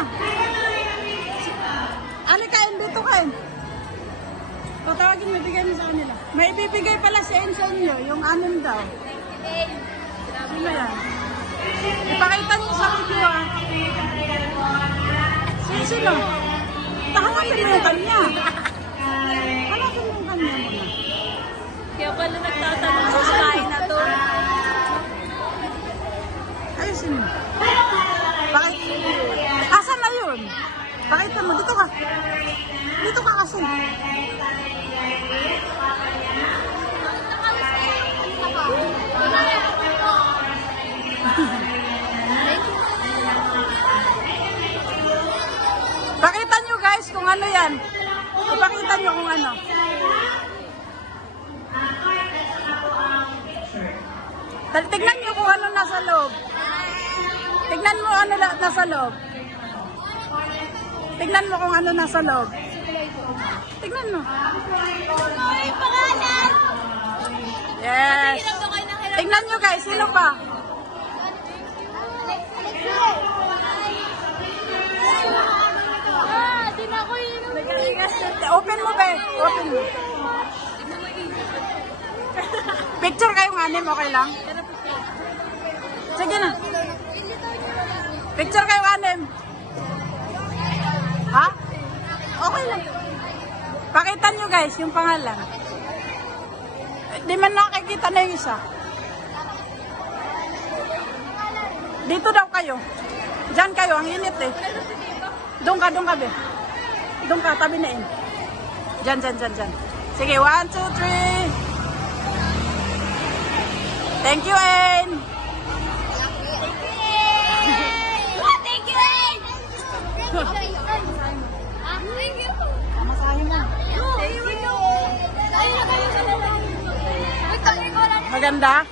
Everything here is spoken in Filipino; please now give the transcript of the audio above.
na. Ali, kain dito, kain. Patawagin, mabigay mo sa kanila. May ibibigay pala si Enzo nyo, yung anim daw. Sino yan? Ipakita nyo sa video, ah. Sino? Hanapin mo yung kanya. Hanapin mo yung kanya muna. Kaya pala nagtatanong sa bahay na to. Ayusin mo. Asan na yun? Pakita mo. Dito ka. Dito ka kasi. Pakita nyo guys kung ano yan. Ipakita nyo kung ano. Tignan nyo kung ano nasa loob. Tignan mo ano nasa loob. Tignan mo kung ano nasa loob. Tignan mo. Yes. Tignan nyo guys, sino pa? Open mo ba? Open mo. Picture kayong anim, okay lang? Sige na. Picture kayong anim. Ha? Okay lang. Pakita nyo guys yung pangalan. Di man nakikita na yung isa. Dito daw kayo. Diyan kayo, ang init eh. Doon ka, be. Doon ka, tabi na in. Diyan. Sige, 1, 2, 3. Thank you, Ain. Thank you, Ain. Masahin mo. Maganda?